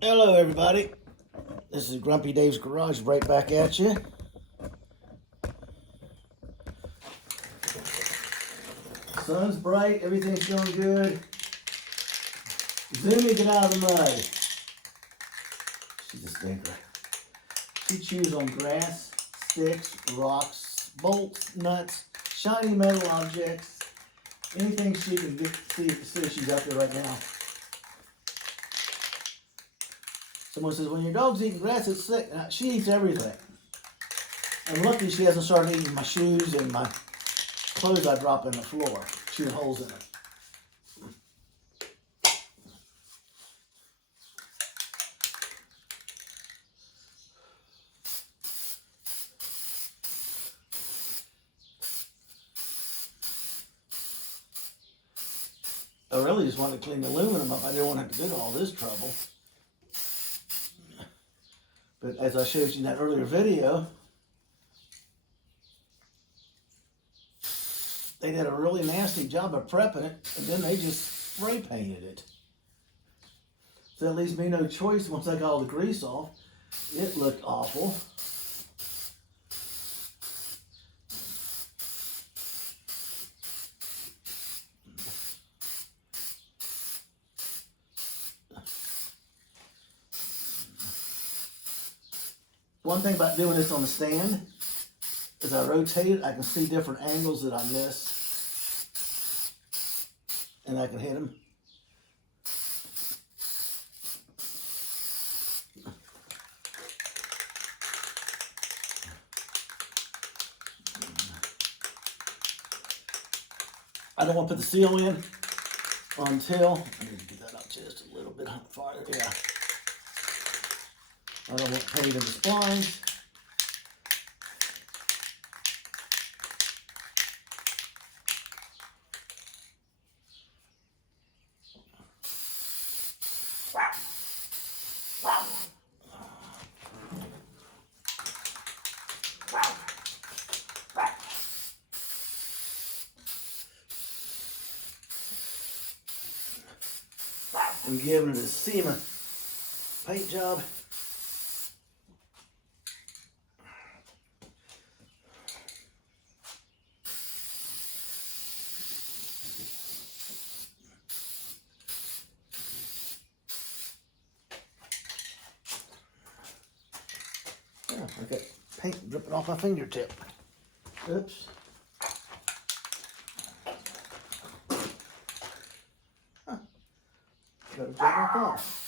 Hello everybody, this is Grumpy Dave's Garage right back at you. Sun's bright, everything's going good. Zoomy, get out of the mud. She's a stinker. She chews on grass, sticks, rocks, bolts, nuts, shiny metal objects, anything she can get see she's out there right now. Someone says, when your dog's eating grass, it's sick. She eats everything. And luckily she hasn't started eating my shoes and my clothes I drop in the floor, chewing holes in it. I really just wanted to clean the aluminum up. I didn't want to have to go to all this trouble. But as I showed you in that earlier video, they did a really nasty job of prepping it, and then they just spray painted it. So that leaves me no choice once I got all the grease off. It looked awful. One thing about doing this on the stand is I rotate it, I can see different angles that I miss, and I can hit them. I don't want to put the seal in until, I need to get that up just a little bit farther, yeah. I don't want paint in the splines. I'm giving it a SEMA paint job. Oh, I got paint dripping off my fingertip. Oops. Huh. Got it back off.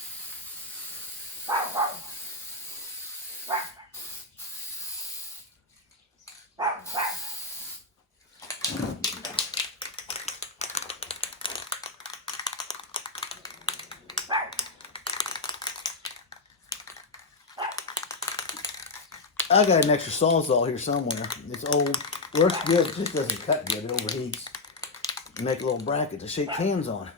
I got an extra Sawzall here somewhere. It's old. Works good, it just doesn't cut good. It overheats. Make a little bracket to shake cans on.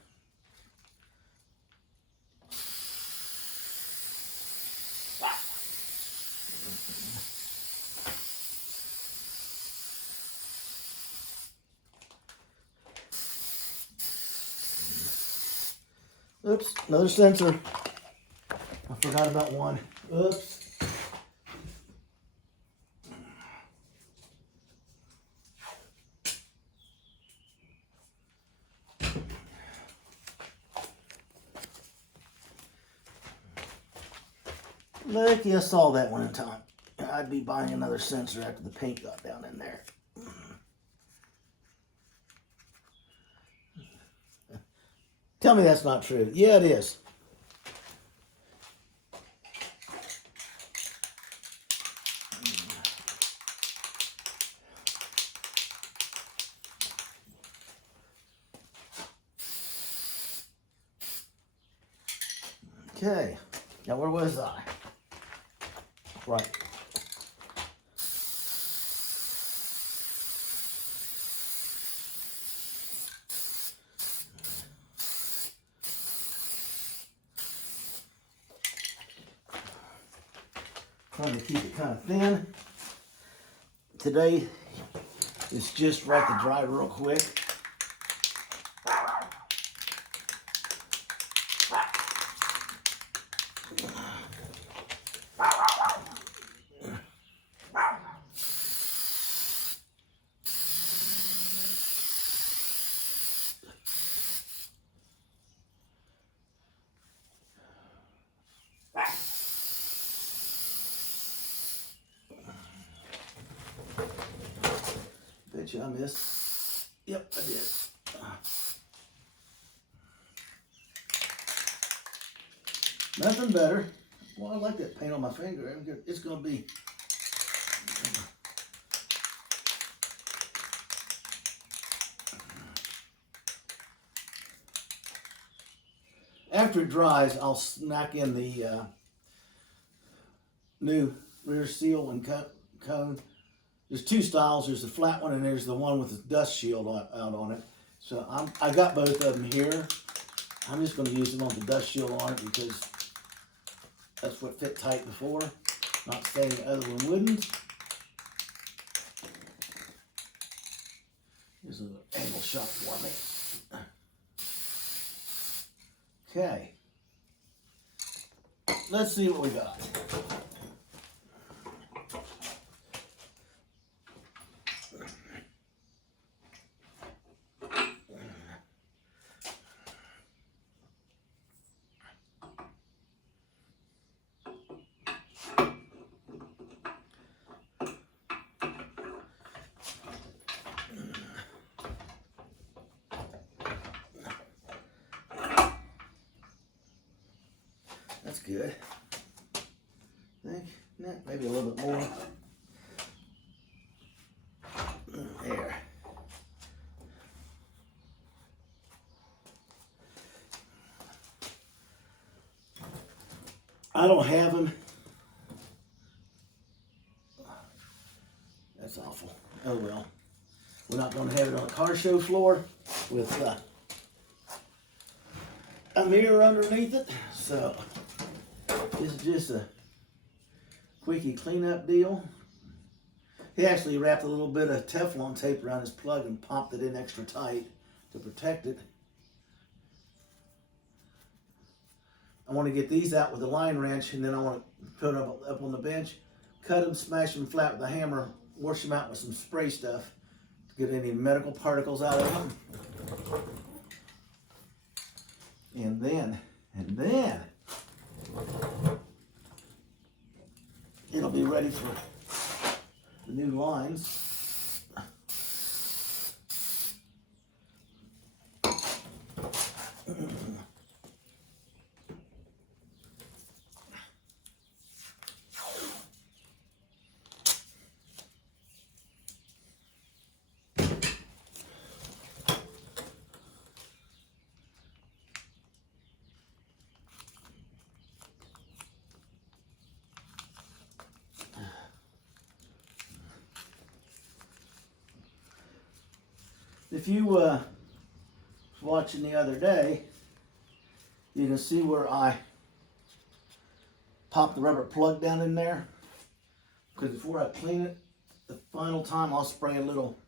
Oops, another sensor. I forgot about one. Oops. Lucky I saw that one in time. I'd be buying another sensor after the paint got down in there. Tell me that's not true. Yeah, it is. Okay, now where was I? Right. Trying to keep it kind of thin. Today, it's just right to dry real quick. bet you I missed. Yep, I did. Nothing better. Well, I like that paint on my finger. It's going to be... After it dries, I'll smack in the new rear seal and cone. There's two styles. There's the flat one and there's the one with the dust shield out on it. So I got both of them here. I'm just going to use the one with the dust shield on it because that's what fit tight before. Not saying the other one wouldn't. Here's a little angle shot for me. Okay. Let's see what we got. That's good. I think maybe a little bit more. There. I don't have them. That's awful. Oh well. We're not going to have it on a car show floor with a mirror underneath it. So this is just a quickie cleanup deal. He actually wrapped a little bit of Teflon tape around his plug and popped it in extra tight to protect it. I want to get these out with a line wrench, and then I want to put them up on the bench, cut them, smash them flat with a hammer, wash them out with some spray stuff to get any medical particles out of them. And then it'll be ready for the new lines. If you was watching the other day, you can see where I popped the rubber plug down in there. Because before I clean it, the final time I'll spray a little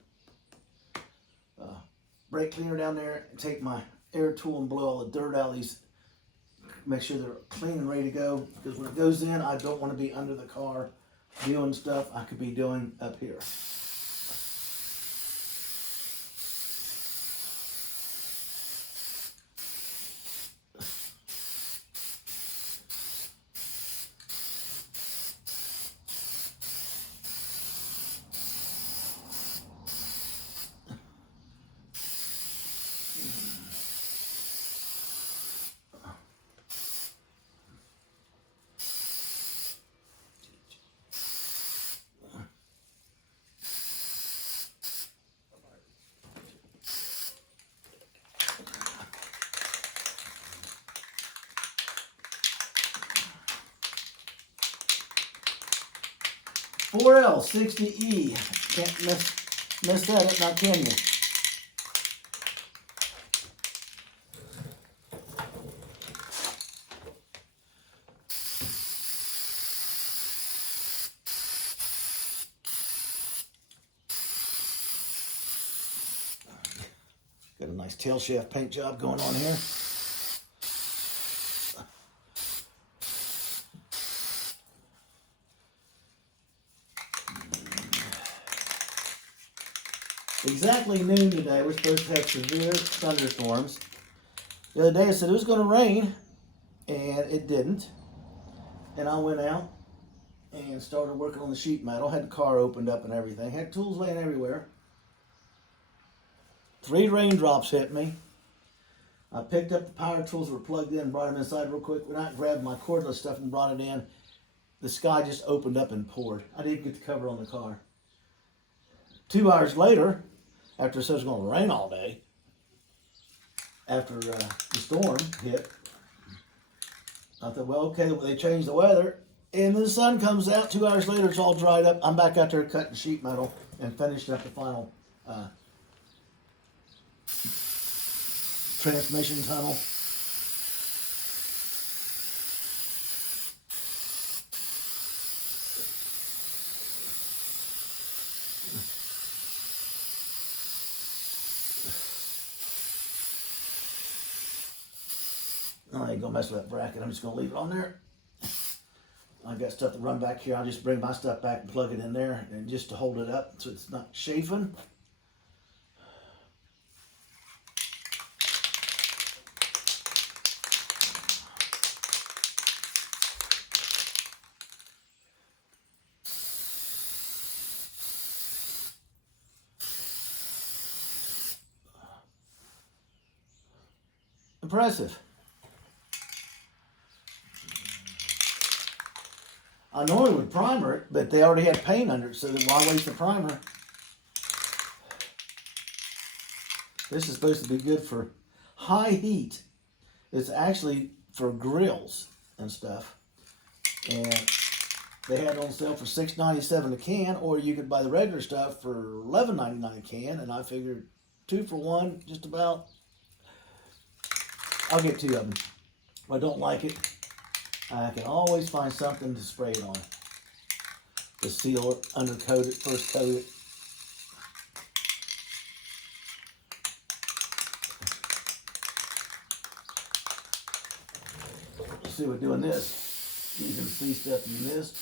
brake cleaner down there and take my air tool and blow all the dirt out of these. Make sure they're clean and ready to go. Because when it goes in, I don't want to be under the car doing stuff I could be doing up here. .4L60E. Can't miss that up now, can you? Got a nice tail shaft paint job going on here. Exactly noon today, we're supposed to have severe thunderstorms. The other day I said it was going to rain, and it didn't. And I went out and started working on the sheet metal. Had the car opened up and everything. Had tools laying everywhere. 3 raindrops hit me. I picked up the power tools that were plugged in, brought them inside real quick. When I grabbed my cordless stuff and brought it in, the sky just opened up and poured. I didn't get the cover on the car. 2 hours later, after it said it was going to rain all day, after the storm hit, I thought, well, okay, they changed the weather. And the sun comes out 2 hours later, it's all dried up. I'm back out there cutting sheet metal and finishing up the final transmission tunnel. I ain't gonna mess with that bracket. I'm just gonna leave it on there. I got stuff to run back here. I'll just bring my stuff back and plug it in there, and just to hold it up so it's not chafing. Impressive. I normally would primer it, but they already had paint under it, so then why waste the primer? This is supposed to be good for high heat. It's actually for grills and stuff. And they had it on sale for $6.97 a can, or you could buy the regular stuff for $11.99 a can, and I figured 2 for 1, just about. I'll get 2 of them. If I don't like it, I can always find something to spray it on. To seal it, undercoat it, first coat it. Let's see what doing this. You can see stuff you missed.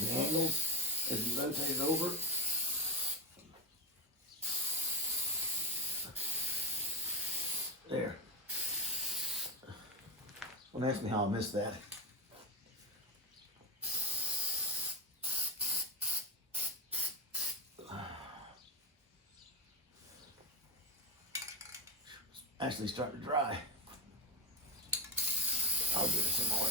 The angles as you rotate it over. There. Don't ask me how I missed that. Actually starting to dry. I'll give it some more.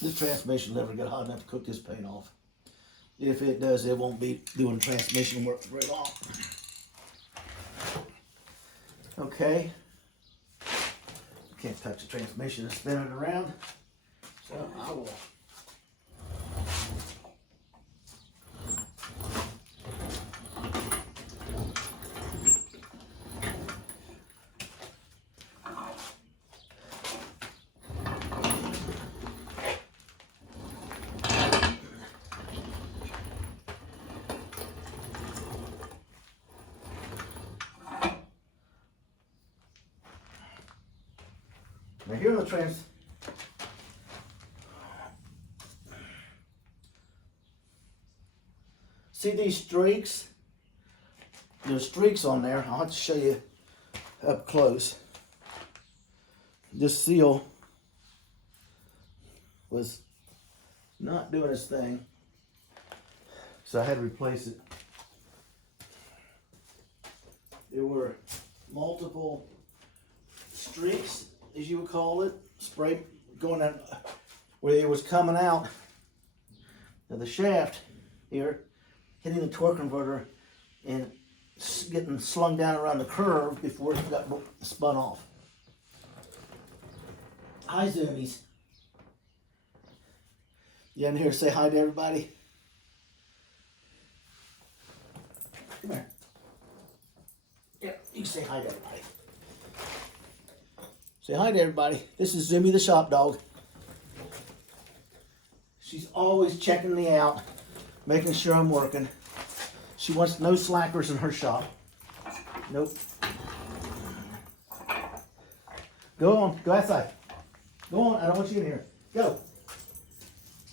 This transmission never got hot enough to cook this paint off. If it does, it won't be doing transmission work for very long. Okay. Can't touch the transmission and spin it around. So I will. Now here are the see these streaks? There's streaks on there. I'll have to show you up close. This seal was not doing its thing, so I had to replace it. There were multiple streaks, as you would call it, spray going out where it was coming out of the shaft here, hitting the torque converter and getting slung down around the curve before it got spun off. Hi, Zoomies. You in here to say hi to everybody? Come here. Yeah, you can say hi to everybody. Say hi to everybody. This is Zoomy the shop dog. She's always checking me out, making sure I'm working. She wants no slackers in her shop. Nope. Go on, go outside. Go on, I don't want you in here. Go.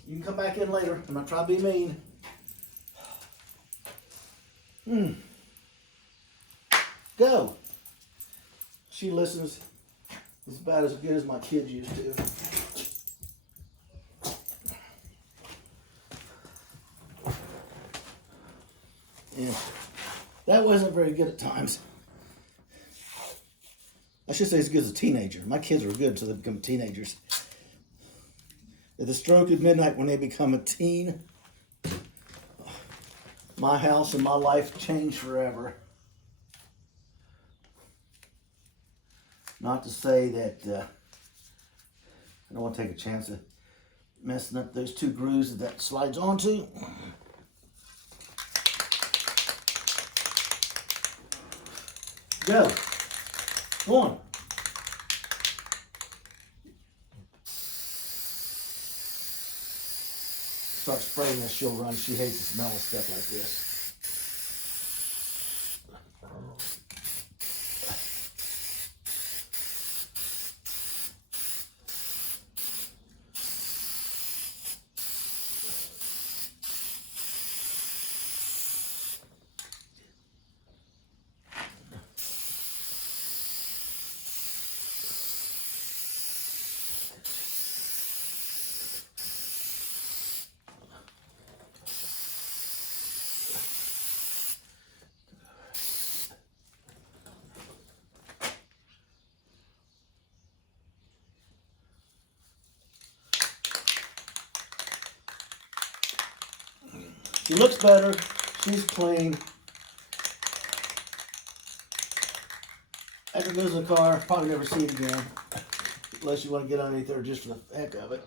You can come back in later. I'm not trying to be mean. Go. She listens. It's about as good as my kids used to. That wasn't very good at times. I should say as good as a teenager. My kids were good until they become teenagers. At the stroke of midnight, when they become a teen, my house and my life changed forever. Not to say that I don't want to take a chance of messing up those two grooves that slides onto. Go. Go on. Start spraying this, she'll run. She hates the smell of stuff like this. She looks better. She's clean. After it goes in the car, probably never see it again. Unless you want to get underneath there just for the heck of it.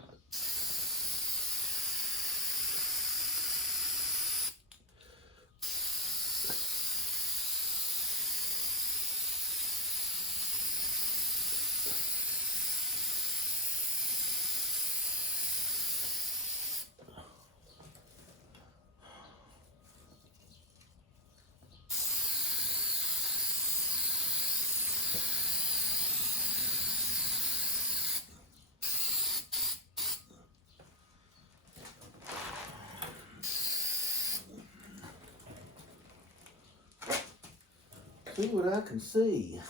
See what I can see.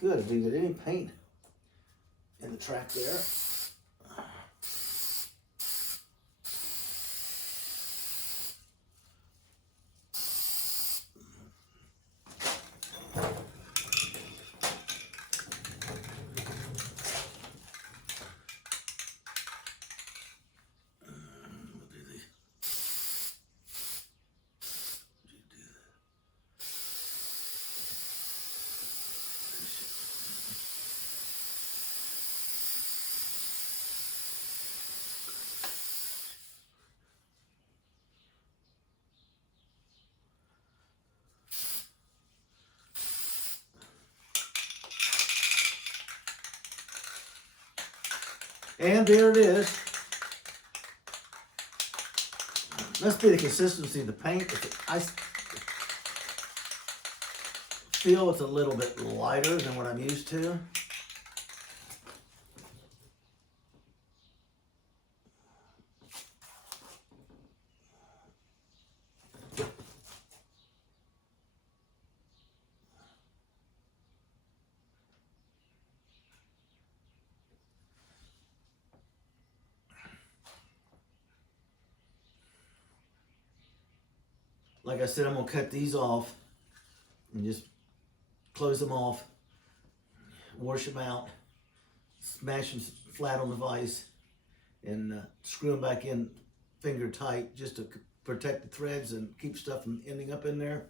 Good, I didn't get any paint in the track there. And there it is. Must be the consistency of the paint. I feel it's a little bit lighter than what I'm used to. Like I said, I'm gonna cut these off and just close them off, wash them out, smash them flat on the vise, and screw them back in finger tight just to protect the threads and keep stuff from ending up in there.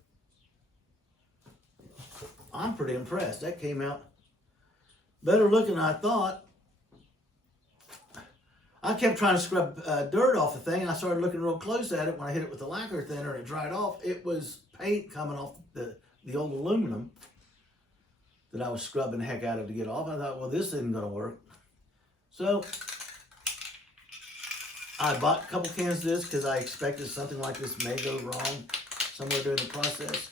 I'm pretty impressed. That came out better looking than I thought. I kept trying to scrub dirt off the thing, and I started looking real close at it when I hit it with the lacquer thinner and it dried off. It was paint coming off the old aluminum that I was scrubbing the heck out of to get off. I thought, well, this isn't gonna work. So I bought a couple cans of this because I expected something like this may go wrong somewhere during the process.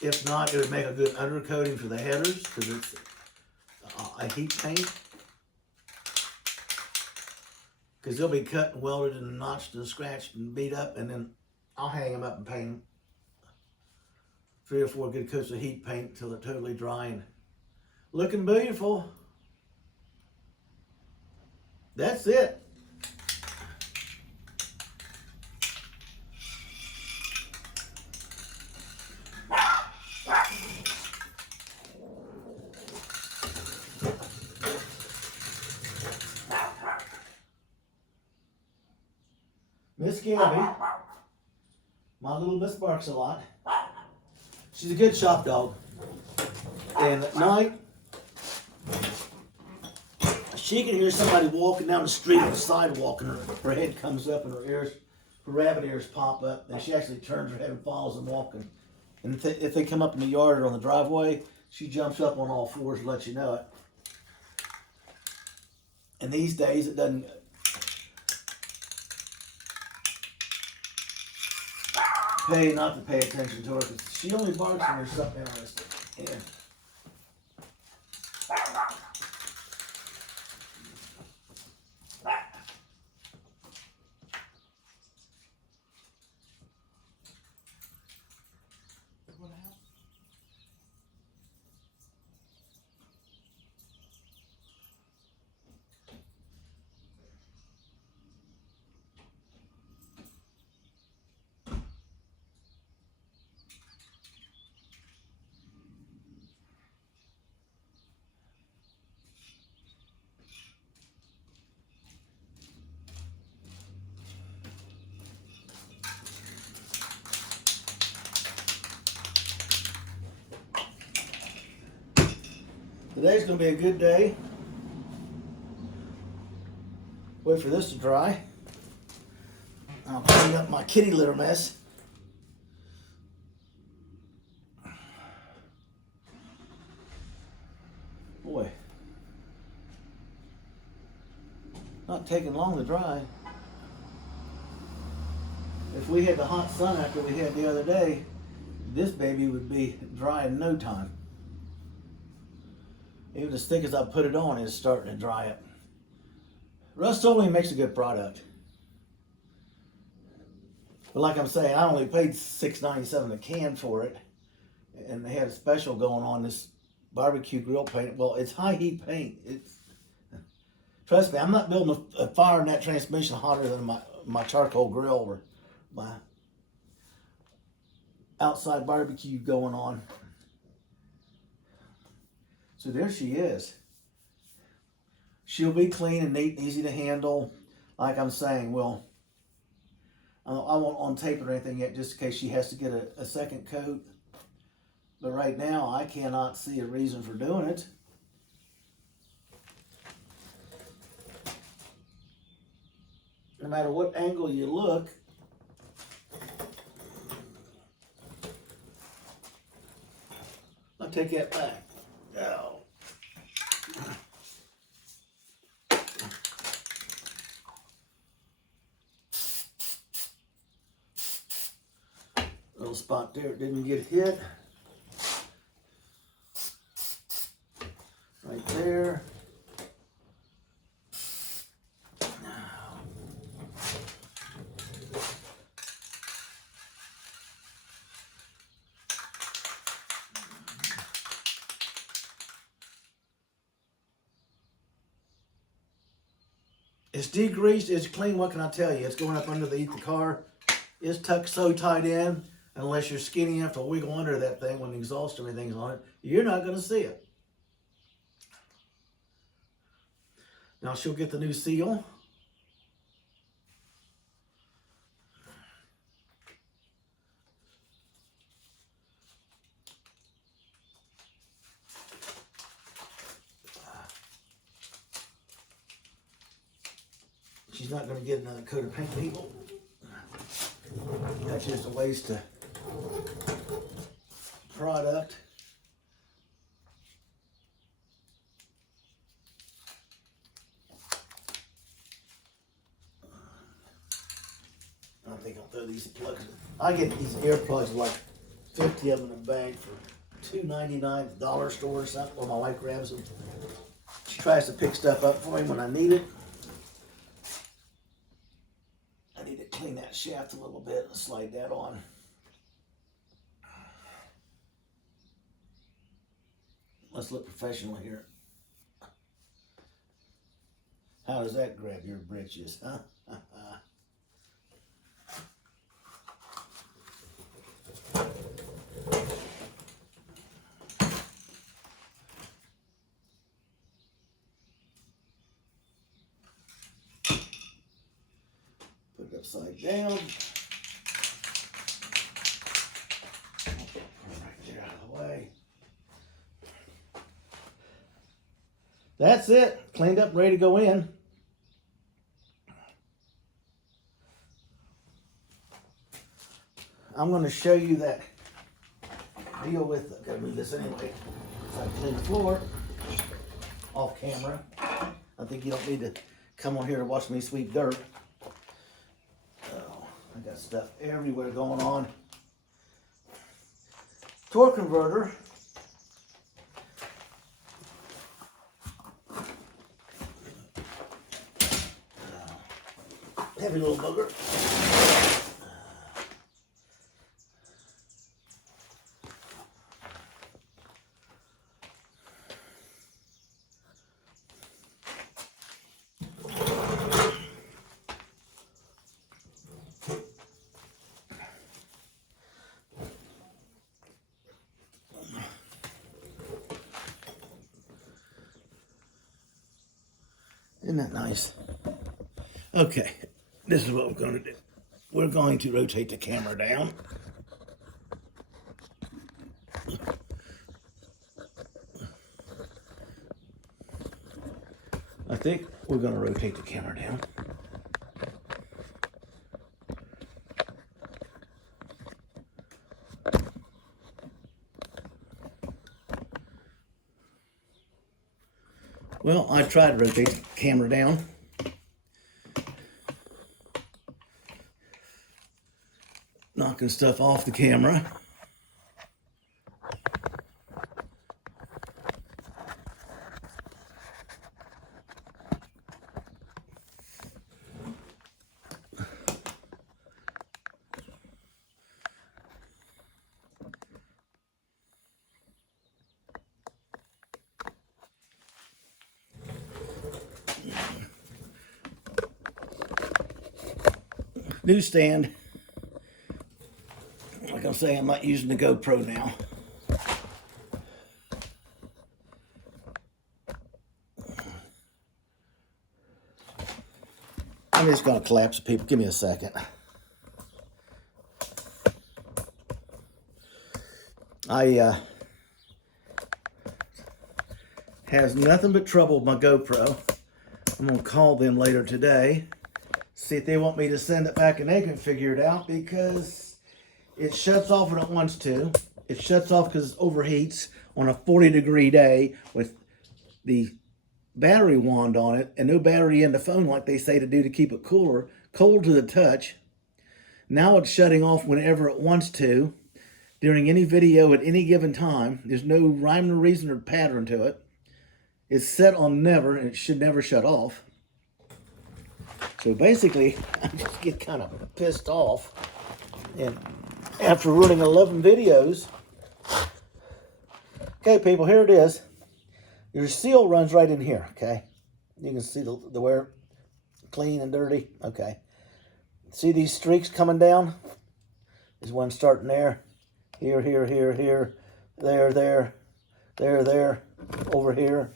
If not, it would make a good undercoating for the headers because it's a heat paint. Because they'll be cut and welded and notched and scratched and beat up, and then I'll hang them up and paint them. 3 or 4 good coats of heat paint until they're totally dry and looking beautiful. That's it. Gabby. My little Miss barks a lot. She's a good shop dog. And at night, she can hear somebody walking down the street on the sidewalk, and her head comes up and her rabbit ears pop up, and she actually turns her head and follows them walking. And if they come up in the yard or on the driveway, she jumps up on all fours and lets you know it. And these days, it doesn't pay not to pay attention to her, because she only barks when there's something interesting. Yeah. Today's going to be a good day. Wait for this to dry. I'll clean up my kitty litter mess. Boy, not taking long to dry. If we had the hot sun after we had the other day, this baby would be dry in no time. Even as thick as I put it on, it's starting to dry up. Rust-Oleum makes a good product. But like I'm saying, I only paid $6.97 a can for it. And they had a special going on, this barbecue grill paint. Well, it's high heat paint. Trust me, I'm not building a fire in that transmission hotter than my charcoal grill or my outside barbecue going on. So there she is. She'll be clean and neat and easy to handle. Like I'm saying, well, I won't on tape or anything yet, just in case she has to get a second coat. But right now, I cannot see a reason for doing it. No matter what angle you look, I'll take that back. Oh. Little spot there, it didn't get hit. Right there. It's degreased, it's clean, what can I tell you? It's going up underneath the car. It's tucked so tight in, unless you're skinny enough to wiggle under that thing when the exhaust and everything's on it, you're not going to see it. Now she'll get the new seal. She's not going to get another coat of paint, people. That's just a waste of product. I think I'll throw these plugs. I get these earplugs, like 50 of them in a bag for $2.99 at the dollar store or something, where my wife grabs them. She tries to pick stuff up for me when I need it. I need to clean that shaft a little bit and slide that on. Let's look professional here. How does that grab your britches, huh? Put it up upside down. Right there out of the way. That's it. Cleaned up, ready to go in. I'm going to show you that deal with, I've got to move this anyway, so I clean the floor off camera. I think you don't need to come on here and watch me sweep dirt. Oh, I got stuff everywhere going on. Torque converter. Heavy little bugger. Isn't that nice? Okay, this is what we're going to do. We're going to rotate the camera down. I think we're going to rotate the camera down. Well, I tried to rotate the camera down. Knocking stuff off the camera. New stand. Like I'm saying, I'm not using the GoPro now. I'm just going to collapse it, people. Give me a second. Has nothing but trouble with my GoPro. I'm going to call them later today. See if they want me to send it back and they can figure it out, because it shuts off when it wants to. It shuts off because it overheats on a 40-degree day with the battery wand on it and no battery in the phone like they say to do to keep it cooler. Cold to the touch. Now it's shutting off whenever it wants to during any video at any given time. There's no rhyme or reason or pattern to it. It's set on never, and it should never shut off. So basically, I just get kind of pissed off. And after running 11 videos, okay, people, here it is. Your seal runs right in here, okay? You can see the wear clean and dirty, okay. See these streaks coming down? There's one starting there, here, here, here, here, there, there, there, there, over here,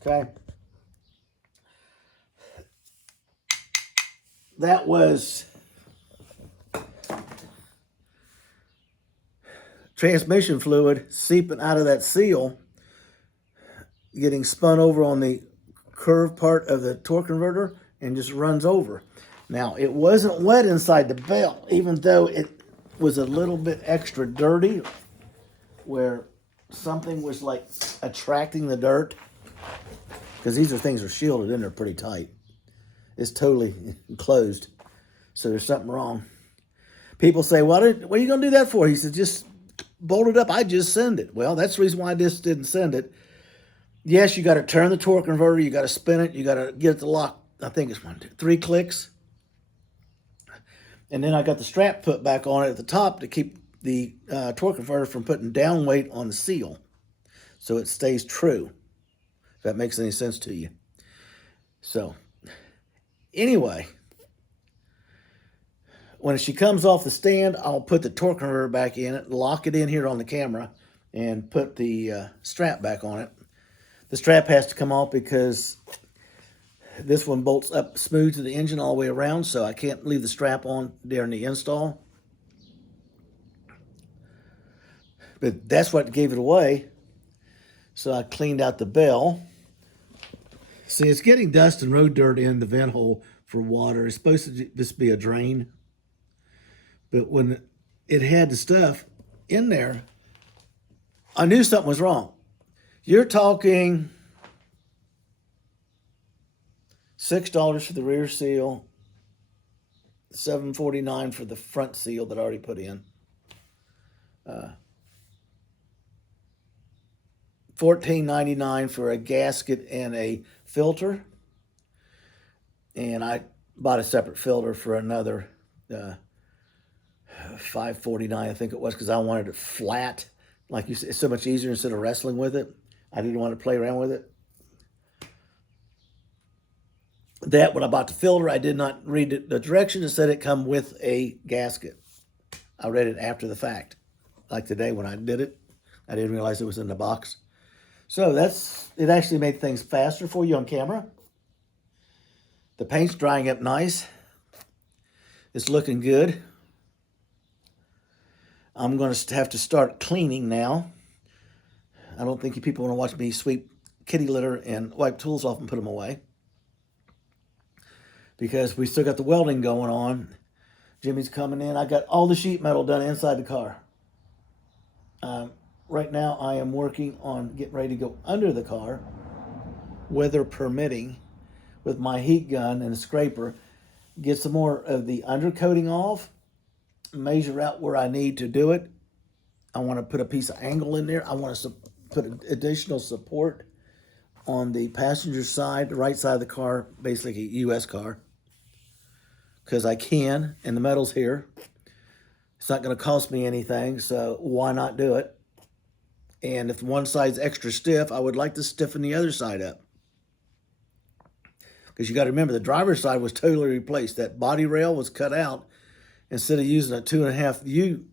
okay? That was transmission fluid seeping out of that seal, getting spun over on the curved part of the torque converter and just runs over. Now, it wasn't wet inside the belt, even though it was a little bit extra dirty where something was like attracting the dirt, because these things are shielded in there pretty tight. It's totally closed, so there's something wrong. People say, what are you going to do that for? He said, just bolt it up. I just send it. Well, that's the reason why I just didn't send it. Yes, you got to turn the torque converter. You got to spin it. You got to get it to lock. I think it's 1, 2, 3 clicks. And then I got the strap put back on it at the top to keep the torque converter from putting down weight on the seal, so it stays true, if that makes any sense to you. So anyway, when she comes off the stand, I'll put the torque converter back in it, lock it in here on the camera, and put the strap back on it. The strap has to come off because This one bolts up smooth to the engine all the way around, so I can't leave the strap on during the install. But that's what gave it away. So I cleaned out the bell. See, it's getting dust and road dirt in the vent hole for water. It's supposed to just be a drain. But when it had the stuff in there, I knew something was wrong. You're talking $6 for the rear seal, $7.49 for the front seal that I already put in. $14.99 for a gasket and a filter. And I bought a separate filter for another $5.49, I think it was, because I wanted it flat. Like you said, it's so much easier instead of wrestling with it. I didn't want to play around with it. That, when I bought the filter, I did not read the directions. It said it come with a gasket. I read it after the fact. Like today when I did it, I didn't realize it was in the box. So it actually made things faster for you on camera. The paint's drying up nice. It's looking good. I'm going to have to start cleaning now. I don't think you people want to watch me sweep kitty litter and wipe tools off and put them away, because we still got the welding going on. Jimmy's coming in. I got all the sheet metal done inside the car. Right now I am working on getting ready to go under the car, weather permitting, with my heat gun and a scraper, get some more of the undercoating off, measure out where I need to do it. I want to put a piece of angle in there. I want to put additional support on the passenger side, the right side of the car, basically a U.S. car, because I can, and the metal's here. It's not going to cost me anything, so why not do it? And if one side's extra stiff, I would like to stiffen the other side up. Because you got to remember, the driver's side was totally replaced. That body rail was cut out. Instead of using a 2.5 U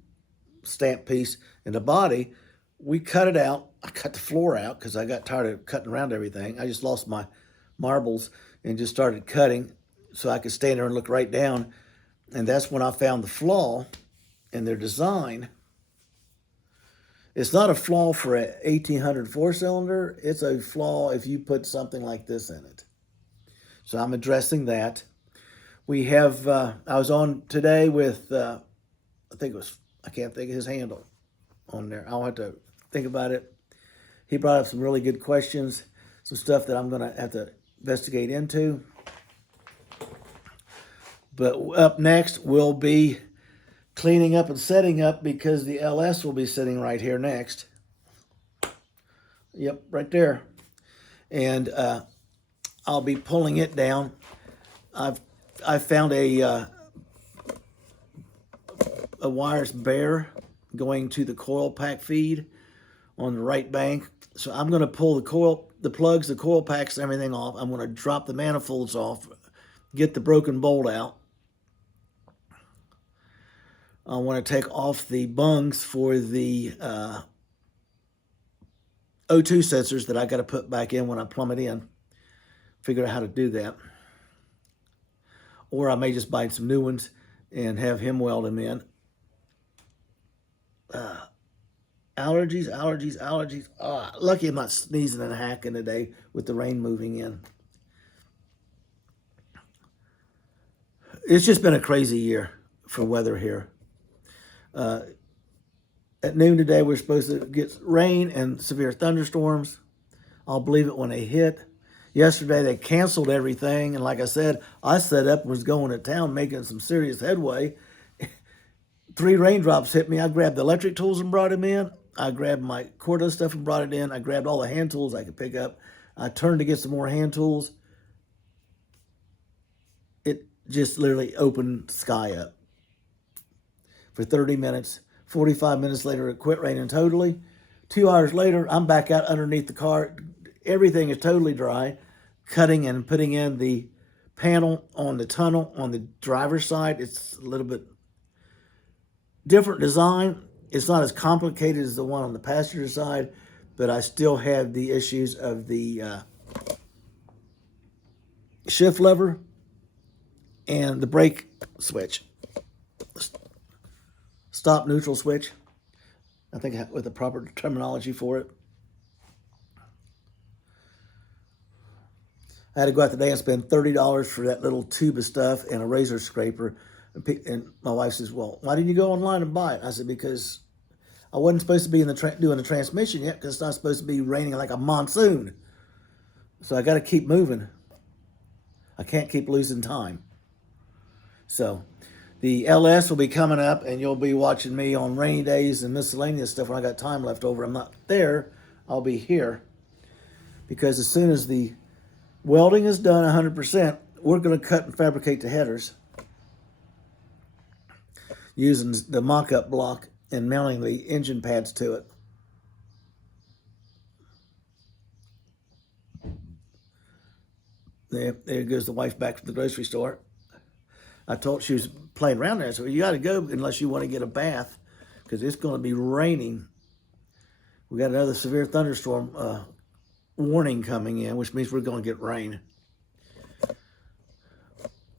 stamp piece in the body, we cut it out. I cut the floor out because I got tired of cutting around everything. I just lost my marbles and just started cutting so I could stand there and look right down. And that's when I found the flaw in their design. It's not a flaw for an 1800 4-cylinder. It's a flaw if you put something like this in it. So I'm addressing that. We have, I was on today with, I can't think of his handle on there. I'll have to think about it. He brought up some really good questions, some stuff that I'm going to have to investigate into. But up next, we'll be cleaning up and setting up, because the LS will be sitting right here next. Yep, right there. And I'll be pulling it down. I found a wires bare going to the coil pack feed on the right bank. So I'm going to pull the plugs, the coil packs, everything off. I'm going to drop the manifolds off, get the broken bolt out. I want to take off the bungs for the O2 sensors that I got to put back in when I plumb it in. Figure out how to do that. Or I may just buy some new ones and have him weld them in. Allergies. Lucky I'm not sneezing and hacking today with the rain moving in. It's just been a crazy year for weather here. At noon today, we're supposed to get rain and severe thunderstorms. I'll believe it when they hit. Yesterday, they canceled everything. And like I said, I set up and was going to town making some serious headway. 3 raindrops hit me. I grabbed the electric tools and brought them in. I grabbed my cordless stuff and brought it in. I grabbed all the hand tools I could pick up. I turned to get some more hand tools. It just literally opened the sky up for 30 minutes. 45 minutes later, it quit raining totally. 2 hours later, I'm back out underneath the car. Everything is totally dry. Cutting and putting in the panel on the tunnel on the driver's side. It's a little bit different design. It's not as complicated as the one on the passenger side, but I still have the issues of the shift lever, and the brake switch. Stop neutral switch. I think with the proper terminology for it. I had to go out today and spend $30 for that little tube of stuff and a razor scraper. And my wife says, well, why didn't you go online and buy it? I said, because I wasn't supposed to be doing the transmission yet, because it's not supposed to be raining like a monsoon. So I got to keep moving. I can't keep losing time. So the LS will be coming up, and you'll be watching me on rainy days and miscellaneous stuff when I got time left over. I'm not there. I'll be here. Because as soon as the welding is done 100%, we're going to cut and fabricate the headers using the mock-up block and mounting the engine pads to it. There goes the wife back from the grocery store. I told she was playing around there. So you got to go unless you want to get a bath, because it's going to be raining. We got another severe thunderstorm warning coming in, which means we're going to get rain.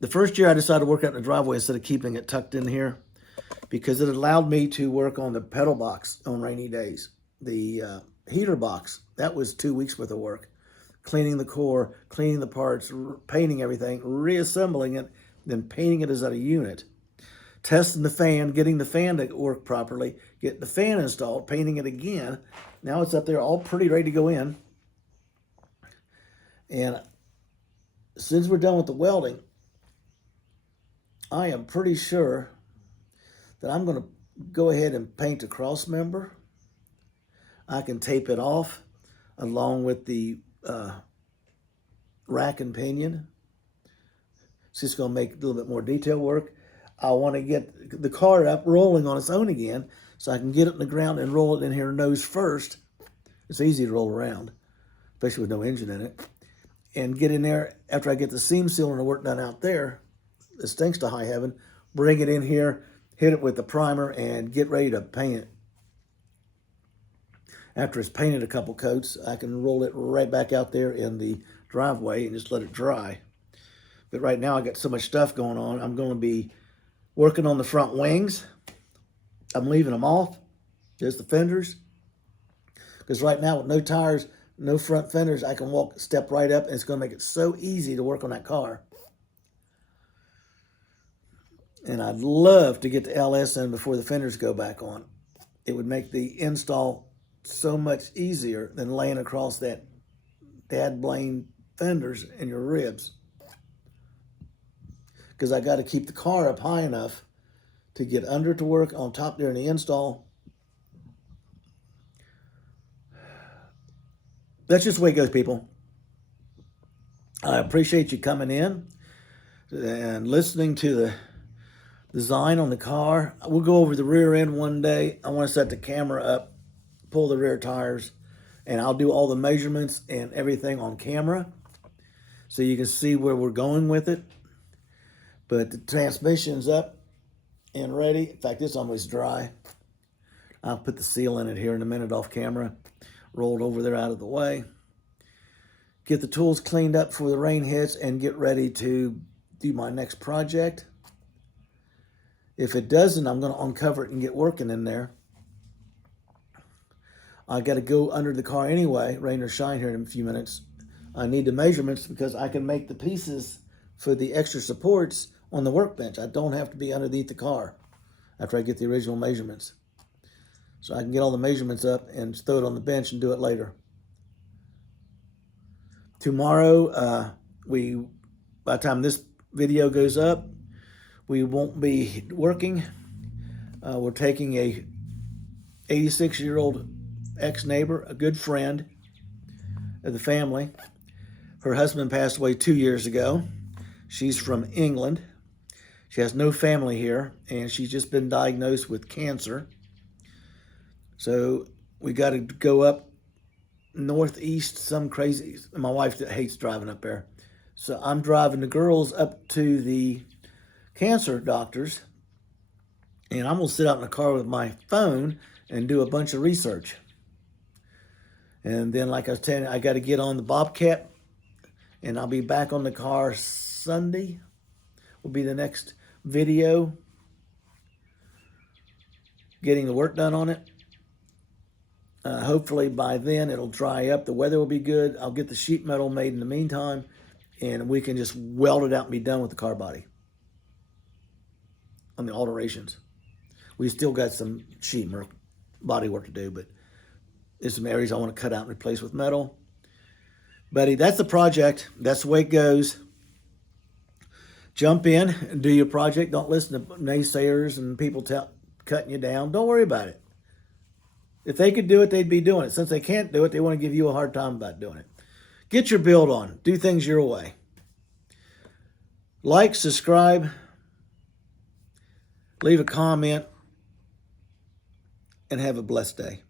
The first year I decided to work out in the driveway instead of keeping it tucked in here, because it allowed me to work on the pedal box on rainy days. The heater box, that was 2 weeks worth of work. Cleaning the core, cleaning the parts, painting everything, reassembling it, then painting it as a unit. Testing the fan, getting the fan to work properly, getting the fan installed, painting it again. Now it's up there all pretty, ready to go in. And since we're done with the welding, I am pretty sure that I'm going to go ahead and paint the cross member. I can tape it off along with the rack and pinion. It's just going to make a little bit more detail work. I want to get the car up rolling on its own again, so I can get it in the ground and roll it in here nose first. It's easy to roll around, especially with no engine in it. And get in there after I get the seam seal and the work done out there. It stinks to high heaven. Bring it in here, hit it with the primer, and get ready to paint it. After it's painted a couple coats, I can roll it right back out there in the driveway and just let it dry. But right now I got so much stuff going on. I'm going to be working on the front wings. I'm leaving them off. There's the fenders. Because right now with no tires, no front fenders, I can step right up, and it's going to make it so easy to work on that car. And I'd love to get the LS in before the fenders go back on. It would make the install so much easier than laying across that dad blame fenders in your ribs. Because I got to keep the car up high enough to get under to work on top during the install. That's just the way it goes, people. I appreciate you coming in and listening to the design on the car. We'll go over the rear end one day. I want to set the camera up, pull the rear tires, and I'll do all the measurements and everything on camera so you can see where we're going with it. But the transmission's up and ready. In fact, it's almost dry. I'll put the seal in it here in a minute off camera. Rolled over there out of the way. Get the tools cleaned up before the rain hits and get ready to do my next project. If it doesn't, I'm going to uncover it and get working in there. I got to go under the car anyway, rain or shine here in a few minutes. I need the measurements because I can make the pieces for the extra supports on the workbench. I don't have to be underneath the car after I get the original measurements. So I can get all the measurements up and throw it on the bench and do it later. Tomorrow, by the time this video goes up, we won't be working. We're taking a 86-year-old ex-neighbor, a good friend of the family. Her husband passed away 2 years ago. She's from England. She has no family here, and she's just been diagnosed with cancer. So we got to go up northeast, some crazy. My wife hates driving up there. So I'm driving the girls up to the cancer doctors, and I'm going to sit out in the car with my phone and do a bunch of research. And then, like I was telling you, I got to get on the Bobcat And I'll be back on the car Sunday. Will be the next video. Getting the work done on it. Hopefully by then it'll dry up. The weather will be good. I'll get the sheet metal made in the meantime. And we can just weld it out and be done with the car body. On the alterations. We still got some sheet body work to do, but there's some areas I want to cut out and replace with metal. Buddy, that's the project. That's the way it goes. Jump in and do your project. Don't listen to naysayers and people cutting you down. Don't worry about it. If they could do it, they'd be doing it. Since they can't do it, they want to give you a hard time about doing it. Get your build on. Do things your way. Like, subscribe, leave a comment, and have a blessed day.